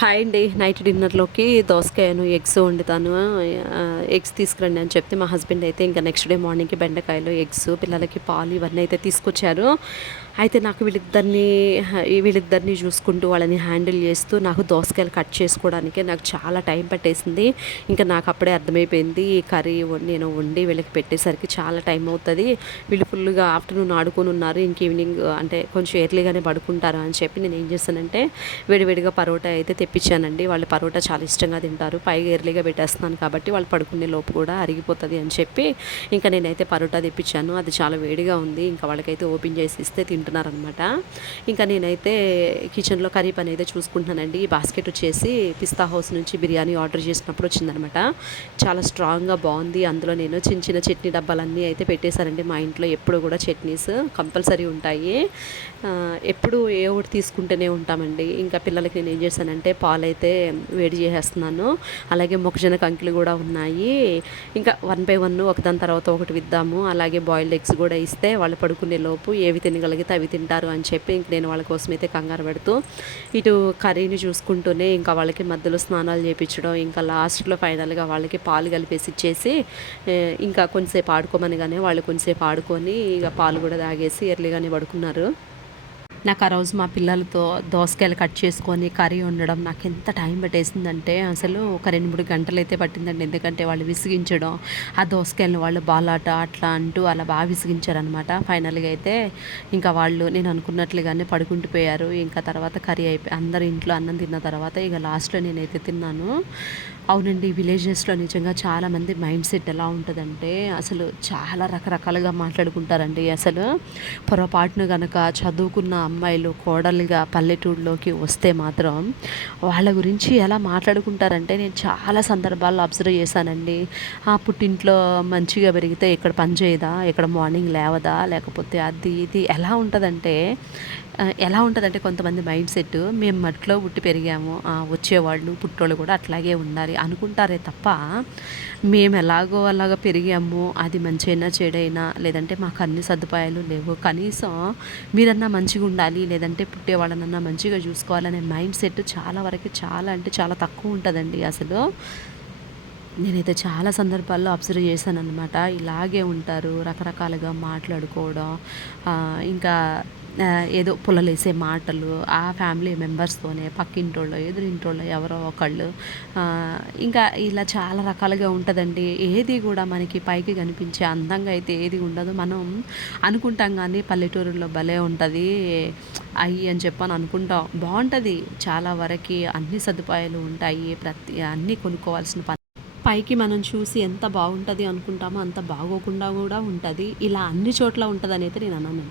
Hi అండి. Night డిన్నర్లోకి దోసకాయను eggs వండుతాను. ఎగ్స్ తీసుకురండి అని చెప్తే మా హస్బెండ్ అయితే ఇంకా నెక్స్ట్ డే మార్నింగ్కి బెండకాయలు ఎగ్స్ పిల్లలకి పాలు ఇవన్నీ అయితే తీసుకొచ్చారు. అయితే నాకు వీళ్ళిద్దరిని వీళ్ళిద్దరిని చూసుకుంటూ వాళ్ళని హ్యాండిల్ చేస్తూ నాకు దోసకాయలు కట్ చేసుకోవడానికి నాకు చాలా టైం పట్టేసింది. ఇంకా నాకు అప్పుడే అర్థమైపోయింది ఈ కర్రీ నేను వండి వీళ్ళకి పెట్టేసరికి చాలా టైం అవుతుంది. వీళ్ళు ఫుల్గా ఆఫ్టర్నూన్ ఆడుకొని ఉన్నారు ఇంక ఈవినింగ్ అంటే కొంచెం ఎర్లీగానే పడుకుంటారు అని చెప్పి నేను ఏం చేశానంటే వేడివేడిగా పరోటా అయితే తెప్పించానండి. వాళ్ళు పరోటా చాలా ఇష్టంగా తింటారు. పైగా ఎర్లీగా పెట్టేస్తున్నాను కాబట్టి వాళ్ళు పడుకునే లోపు కూడా అరిగిపోతుంది అని చెప్పి ఇంకా నేనైతే పరోటా తెప్పించాను. అది చాలా వేడిగా ఉంది. ఇంకా వాళ్ళకైతే ఓపెన్ చేసి ఇస్తే అంటున్నారనమాట ఇంకా నేనైతే కిచెన్లో కర్రీ పని అయితే చూసుకుంటున్నానండి. ఈ బాస్కెట్ వచ్చేసి పిస్తా హౌస్ నుంచి బిర్యానీ ఆర్డర్ చేసినప్పుడు వచ్చిందనమాట చాలా స్ట్రాంగ్గా బాగుంది. అందులో నేను చిన్న చిన్న చట్నీ డబ్బాలన్నీ అయితే పెట్టేశారండి మా ఇంట్లో ఎప్పుడు కూడా చట్నీస్ కంపల్సరీ ఉంటాయి. ఎప్పుడు ఏ ఒకటి తీసుకుంటూనే ఉంటామండి. ఇంకా పిల్లలకి నేను ఏం చేశానంటే పాలు అయితే వేడి చేసేస్తున్నాను. అలాగే మొక్కజొన్న కంకులు కూడా ఉన్నాయి. ఇంకా వన్ బై వన్ ఒకదాని తర్వాత ఒకటి విద్దాము. అలాగే బాయిల్డ్ ఎగ్స్ కూడా ఇస్తే వాళ్ళు పడుకునే లోపు ఏవి తినగలిగితే అవి తింటారు అని చెప్పి ఇంక నేను వాళ్ళ కోసం అయితే కంగారు పెడుతూ ఇటు కర్రీని చూసుకుంటూనే ఇంకా వాళ్ళకి మధ్యలో స్నానాలు చేయించడం ఇంకా లాస్ట్లో ఫైనల్గా వాళ్ళకి పాలు కలిపేసి ఇచ్చేసి ఇంకా కొంచెంసేపు కానీ వాళ్ళు కొంచెంసేపు ఆడుకొని ఇక పాలు కూడా తాగేసి ఎర్లీగానే పడుకున్నారు. నాకు ఆ రోజు మా పిల్లలతో దోసకాయలు కట్ చేసుకొని కర్రీ వండడం నాకు ఎంత టైం పట్టేసిందంటే అసలు ఒక రెండు మూడు గంటలు అయితే పట్టిందండి. ఎందుకంటే వాళ్ళు విసిగించడం ఆ దోసకాయలను వాళ్ళు బాలాట అట్లా అంటూ అలా బాగా విసిగించారనమాట ఫైనల్గా అయితే ఇంకా వాళ్ళు నేను అనుకున్నట్లుగానే పడుకుంటూ పోయారు. ఇంకా తర్వాత కర్రీ అయిపోయి అందరు ఇంట్లో అన్నం తిన్న తర్వాత ఇక లాస్ట్లో నేనైతే తిన్నాను. అవునండి విలేజెస్లో నిజంగా చాలామంది మైండ్ సెట్ ఎలా ఉంటుందంటే అసలు చాలా రకరకాలుగా మాట్లాడుకుంటారండి. అసలు పొరపాటును గనక చదువుకున్న అమ్మాయిలు కోడలుగా పల్లెటూరులోకి వస్తే మాత్రం వాళ్ళ గురించి ఎలా మాట్లాడుకుంటారంటే నేను చాలా సందర్భాల్లో అబ్జర్వ్ చేశానండి. ఆ పుట్టింట్లో మంచిగా పెరిగితే ఇక్కడ పని చేయదా ఇక్కడ మార్నింగ్ లేవదా లేకపోతే అది ఇది ఎలా ఉంటుందంటే ఎలా ఉంటుందంటే కొంతమంది మైండ్ సెట్ మేము మట్లో పుట్టి పెరిగాము వచ్చేవాళ్ళు పుట్టోళ్ళు కూడా అట్లాగే ఉండాలి. అనుకుంటారే తప్ప మేము ఎలాగో అలాగ పెరిగాము అది మంచైనా చెడైనా లేదంటే మాకు అన్ని సదుపాయాలు లేవు. కనీసం మీరన్నా మంచిగా ఉండాలి లేదంటే పుట్టే వాళ్ళనన్నా మంచిగా చూసుకోవాలనే మైండ్ సెట్ చాలా వరకు చాలా అంటే చాలా తక్కువ ఉంటుందండి అసలు. నేనైతే చాలా సందర్భాల్లో అబ్జర్వ్ చేశాను అనమాట ఇలాగే ఉంటారు రకరకాలుగా మాట్లాడుకోవడం ఇంకా ఏదో పుల్లలేసే మాటలు ఆ ఫ్యామిలీ మెంబర్స్తోనే పక్కింటోళ్ళు ఎదురింటోళ్ళు ఎవరో ఒకళ్ళు. ఇంకా ఇలా చాలా రకాలుగా ఉంటుందండి. ఏది కూడా మనకి పైకి కనిపించే అందంగా అయితే ఏది ఉండదు. మనం అనుకుంటాం కానీ పల్లెటూరులో భలే ఉంటుంది అయ్యి అని చెప్పని అనుకుంటాం. బాగుంటుంది. చాలా వరకు అన్ని సదుపాయాలు ఉంటాయి. ప్రతి అన్నీ కొనుక్కోవాల్సిన పని పైకి మనం చూసి ఎంత బాగుంటుంది అనుకుంటామో అంత బాగోకుండా కూడా ఉంటుంది. ఇలా అన్ని చోట్ల ఉంటుందని అయితే నేను అన్నాను